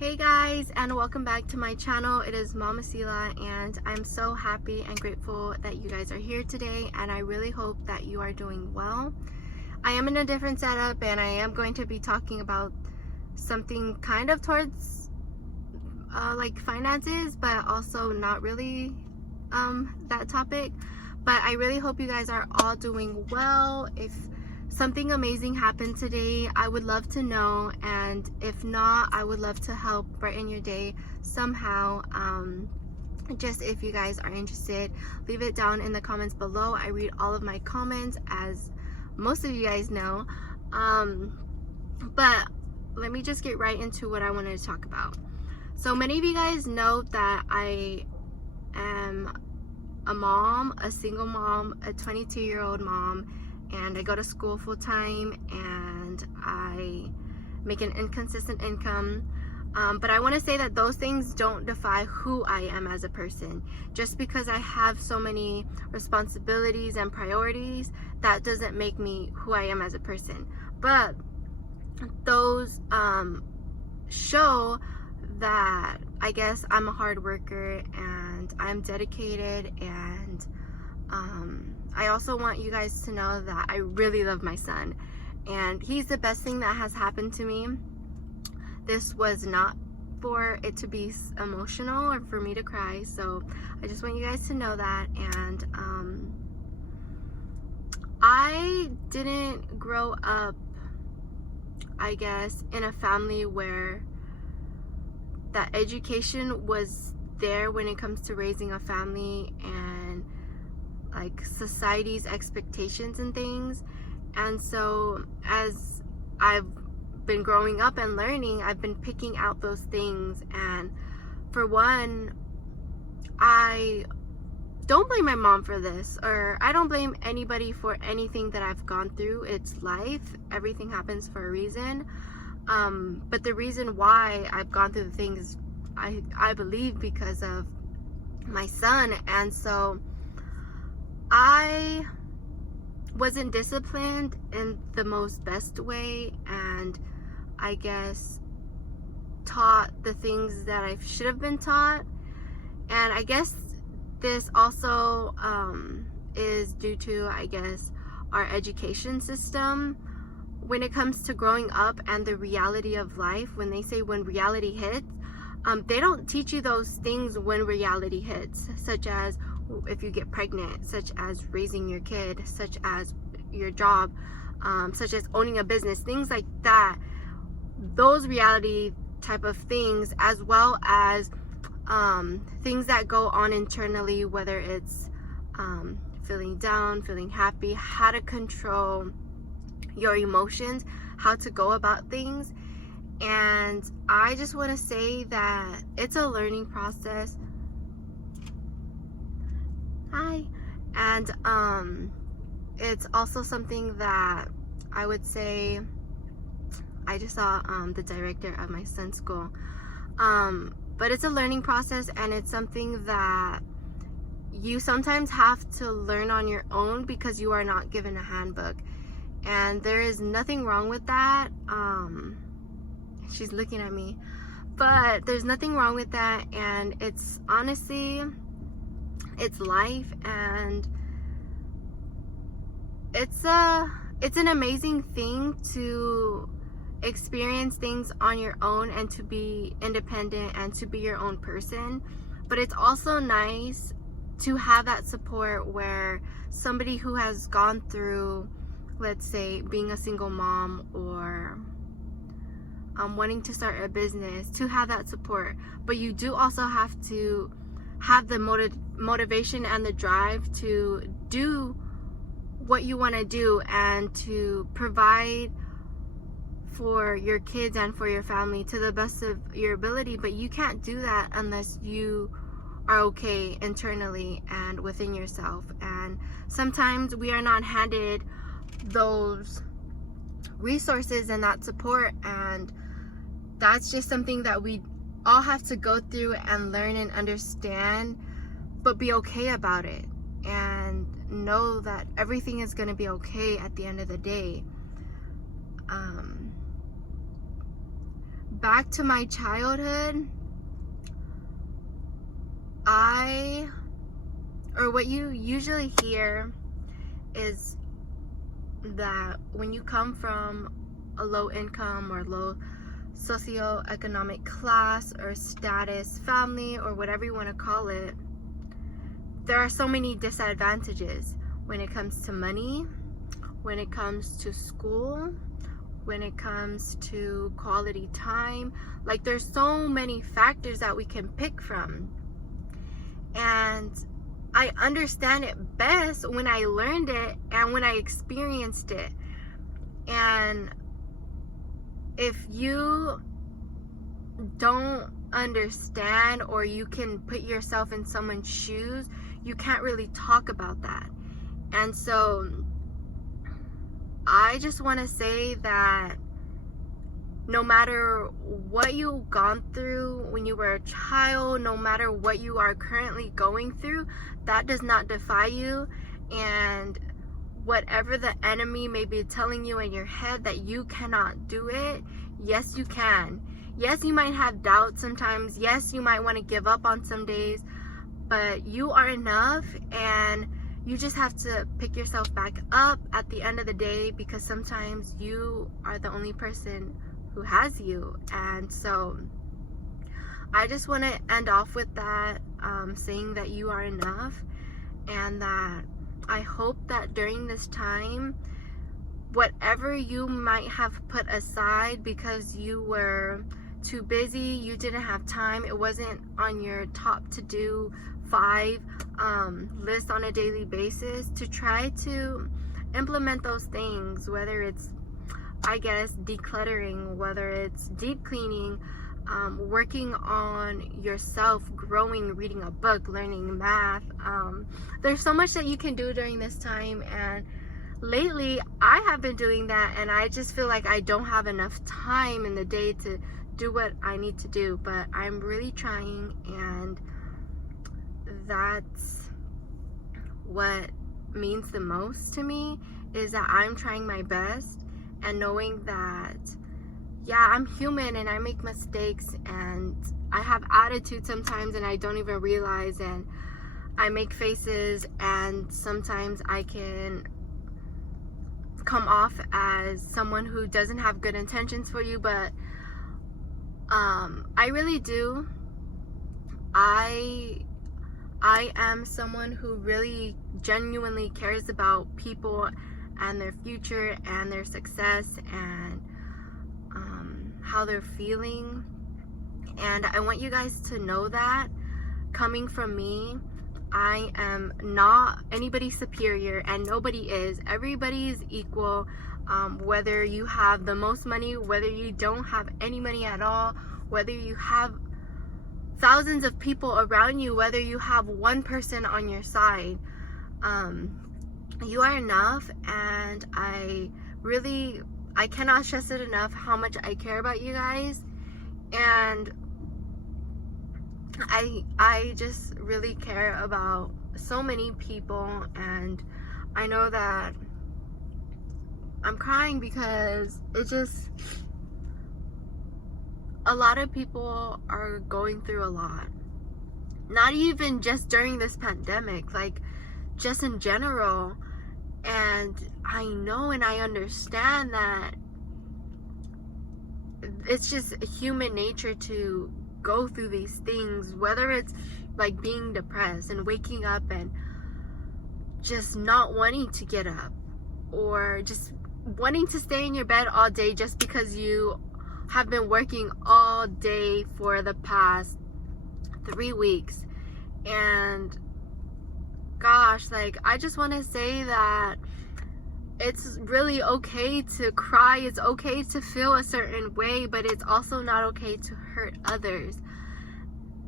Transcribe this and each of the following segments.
Hey guys, and welcome back to my channel. It is Mama Sila, and I'm so happy and grateful that you guys are here today, and I really hope that you are doing well. I am in a different setup, and I am going to be talking about something kind of towards like finances, but also not really that topic. But I really hope you guys are all doing well. If something amazing happened today, I would love to know, and if not, I would love to help brighten your day somehow. Just if you guys are interested, leave it down in the comments below. I read all of my comments, as most of you guys know. But let me just get right into what I wanted to talk about. So many of you guys know that I am a mom, a single mom, a 22-year-old mom, and I go to school full-time, and I make an inconsistent income. But I want to say that those things don't define who I am as a person. Just because I have so many responsibilities and priorities, that doesn't make me who I am as a person. But those show that I guess I'm a hard worker and I'm dedicated, and I also want you guys to know that I really love my son, and he's the best thing that has happened to me. This was not for it to be emotional or for me to cry, so I just want you guys to know that. And I didn't grow up, I guess, in a family where that education was there when it comes to raising a family and like society's expectations and things. And so as I've been growing up and learning, I've been picking out those things. And for one, I don't blame my mom for this, or I don't blame anybody for anything that I've gone through. It's life. Everything happens for a reason. But the reason why I've gone through the things, I believe, because of my son. And so I wasn't disciplined in the most best way, and I guess taught the things that I should have been taught. And I guess this also is due to, I guess, our education system. When it comes to growing up and the reality of life, when they say when reality hits, they don't teach you those things when reality hits, such as if you get pregnant, such as raising your kid, such as your job, such as owning a business, things like that. Those reality type of things, as well as things that go on internally, whether it's feeling down, feeling happy, how to control your emotions, how to go about things. And I just want to say that it's a learning process. Hi. And it's also something that I would say, I just saw the director of my son's school, but it's a learning process, and it's something that you sometimes have to learn on your own because you are not given a handbook. And there is nothing wrong with that. She's looking at me, but there's nothing wrong with that. And it's honestly, it's life, and it's an amazing thing to experience things on your own and to be independent and to be your own person. But it's also nice to have that support where somebody who has gone through, let's say, being a single mom or wanting to start a business, to have that support. But you do also have to have the motivation and the drive to do what you want to do and to provide for your kids and for your family to the best of your ability. But you can't do that unless you are okay internally and within yourself. And sometimes we are not handed those resources and that support, and that's just something that we all have to go through and learn and understand, but be okay about it and know that everything is going to be okay at the end of the day. back to my childhood, what you usually hear is that when you come from a low income or low socioeconomic class or status family, or whatever you want to call it, there are so many disadvantages when it comes to money, when it comes to school, when it comes to quality time. Like, there's so many factors that we can pick from. And I understand it best when I learned it and when I experienced it. And if you don't understand, or you can put yourself in someone's shoes, you can't really talk about that. And so I just want to say that no matter what you've gone through when you were a child, no matter what you are currently going through, that does not define you. And whatever the enemy may be telling you in your head that you cannot do it, yes, you can. Yes, you might have doubts sometimes. Yes, you might want to give up on some days, but you are enough, and you just have to pick yourself back up at the end of the day, because sometimes you are the only person who has you. And so I just want to end off with that, saying that you are enough, and that I hope that during this time, whatever you might have put aside because you were too busy, you didn't have time, it wasn't on your top to do 5 list on a daily basis, to try to implement those things, whether it's, I guess, decluttering, whether it's deep cleaning, working on yourself, growing, reading a book, learning math. There's so much that you can do during this time, and lately I have been doing that, and I just feel like I don't have enough time in the day to do what I need to do, but I'm really trying, and that's what means the most to me, is that I'm trying my best, and knowing that, yeah, I'm human and I make mistakes, and I have attitude sometimes and I don't even realize, and I make faces, and sometimes I can come off as someone who doesn't have good intentions for you, but I really do. I am someone who really genuinely cares about people and their future and their success, and how they're feeling. And I want you guys to know that, coming from me, I am not anybody superior, and nobody is. Everybody is equal, whether you have the most money, whether you don't have any money at all, whether you have thousands of people around you, whether you have one person on your side. You are enough, and I cannot stress it enough how much I care about you guys, and I just really care about so many people. And I know that I'm crying because a lot of people are going through a lot, not even just during this pandemic, like just in general. And I know and I understand that it's just human nature to go through these things, whether it's like being depressed and waking up and just not wanting to get up, or just wanting to stay in your bed all day just because you have been working all day for the past 3 weeks. And gosh, like, I just want to say that it's really okay to cry, it's okay to feel a certain way, but it's also not okay to hurt others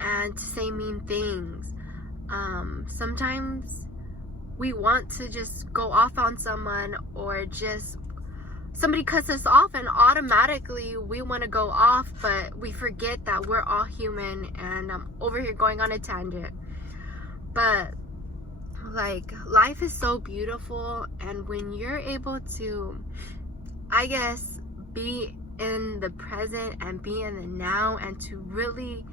and to say mean things. Sometimes we want to just go off on someone, or just somebody cuts us off and automatically we want to go off, but we forget that we're all human. And I'm over here going on a tangent, but like, life is so beautiful, and when you're able to, I guess, be in the present and be in the now, and to really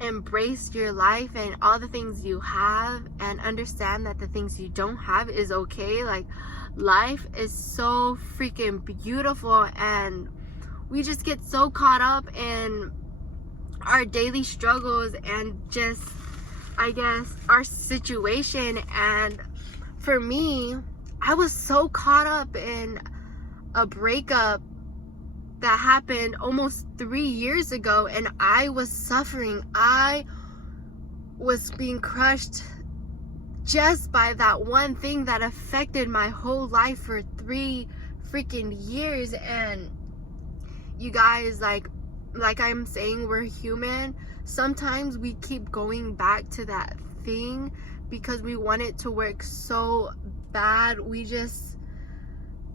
embrace your life and all the things you have, and understand that the things you don't have is okay. Like, life is so freaking beautiful, and we just get so caught up in our daily struggles and just, I guess, our situation. And for me, I was so caught up in a breakup that happened almost 3 years ago, and I was suffering. I was being crushed just by that one thing that affected my whole life for 3 freaking years. And you guys, like I'm saying, we're human. Sometimes we keep going back to that thing because we want it to work so bad. We just,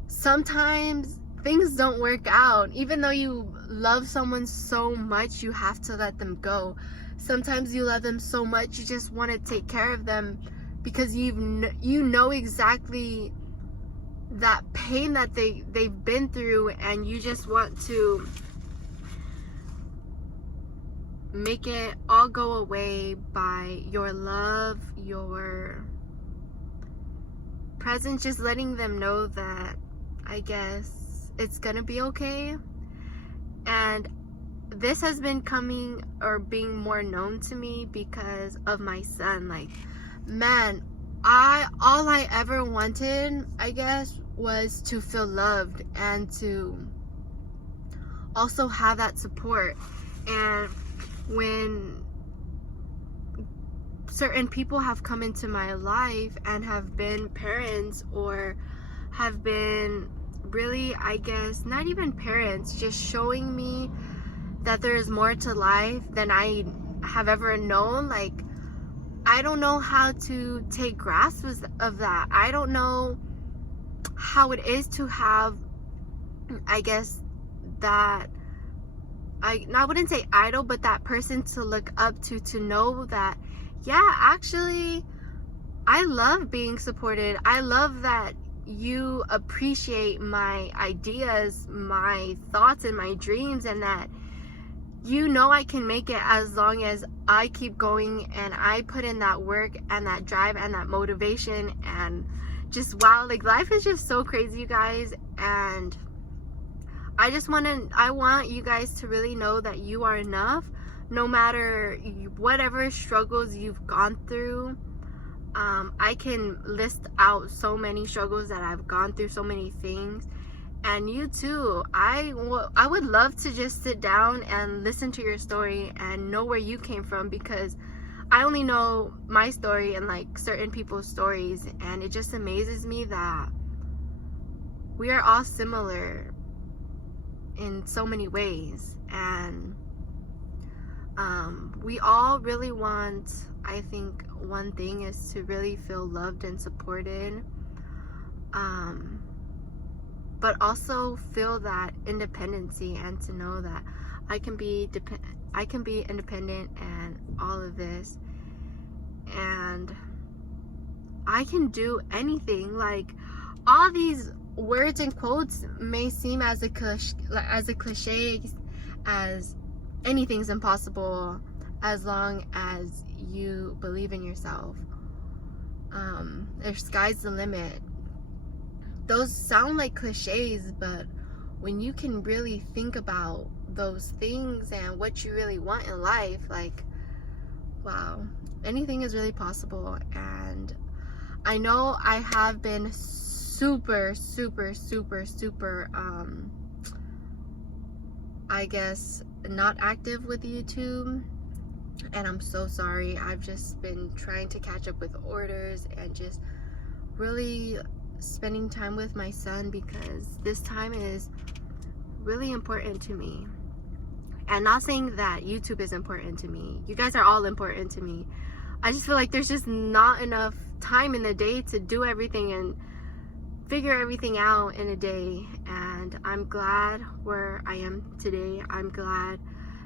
sometimes things don't work out. Even though you love someone so much, you have to let them go. Sometimes you love them so much, you just want to take care of them because you know exactly that pain that they've been through, and you just want to make it all go away by your love, your presence, just letting them know that, I guess, it's gonna be okay. And this has been coming or being more known to me because of my son. Like, man, all I ever wanted, I guess, was to feel loved and to also have that support. And when certain people have come into my life and have been parents, or have been really, I guess, not even parents, just showing me that there is more to life than I have ever known, like, I don't know how to take grasp of that. I don't know how it is to have, I guess, that, I wouldn't say idol, but that person to look up to know that, yeah, actually, I love being supported. I love that you appreciate my ideas, my thoughts, and my dreams, and that you know I can make it as long as I keep going and I put in that work and that drive and that motivation. And just, wow, like, life is just so crazy, you guys. And I want you guys to really know that you are enough, no matter whatever struggles you've gone through. I can list out so many struggles that I've gone through, so many things. And you too. I would love to just sit down and listen to your story and know where you came from, because I only know my story and, like, certain people's stories, and it just amazes me that we are all similar in so many ways. And we all really want, I think, one thing is to really feel loved and supported, but also feel that independency, and to know that I can be independent and all of this, and I can do anything. Like, all these words and quotes may seem as a cliche, as anything's impossible as long as you believe in yourself. If sky's the limit, those sound like cliches, but when you can really think about those things and what you really want in life, like, wow, anything is really possible. And I know I have been super I guess, not active with YouTube, and I'm so sorry. I've just been trying to catch up with orders and just really spending time with my son, because this time is really important to me. And not saying that YouTube is important to me. You guys are all important to me. I just feel like there's just not enough time in the day to do everything and figure everything out in a day. And I'm glad where I am today. I'm glad,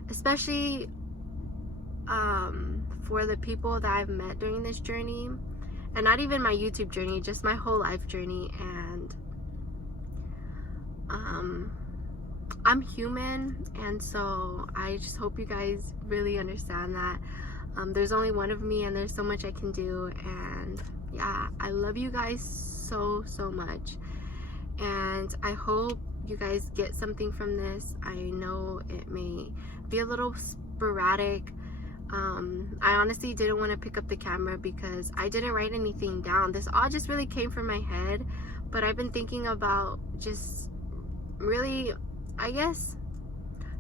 especially for the people that I've met during this journey, and not even my YouTube journey, just my whole life journey. And I'm human, and so I just hope you guys really understand that. There's only one of me, and there's so much I can do. And yeah, I love you guys so much, and I hope you guys get something from this. I know it may be a little sporadic. I honestly didn't want to pick up the camera because I didn't write anything down. This all just really came from my head, but I've been thinking about just really, I guess,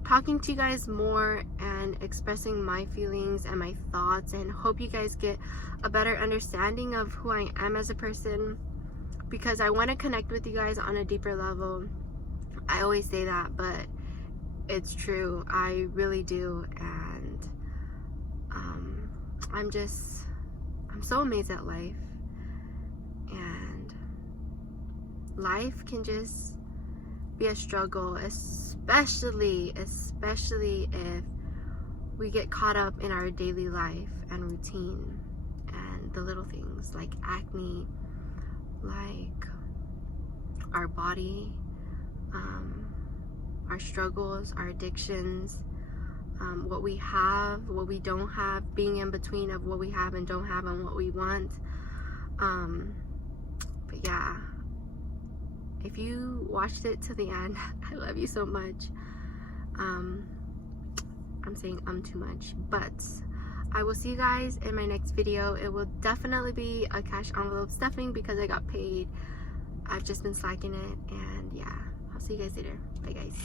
talking to you guys more and expressing my feelings and my thoughts, and hope you guys get a better understanding of who I am as a person, because I want to connect with you guys on a deeper level. I always say that, but it's true. I really do. And I'm so amazed at life, and life can just be a struggle, especially if we get caught up in our daily life and routine and the little things like acne, like our body, our struggles, our addictions, what we have, what we don't have, being in between of what we have and don't have and what we want. But yeah, if you watched it to the end, I love you so much. I'm saying too much, but I will see you guys in my next video. It will definitely be a cash envelope stuffing because I got paid. I've just been slacking it, and yeah, I'll see you guys later. Bye guys.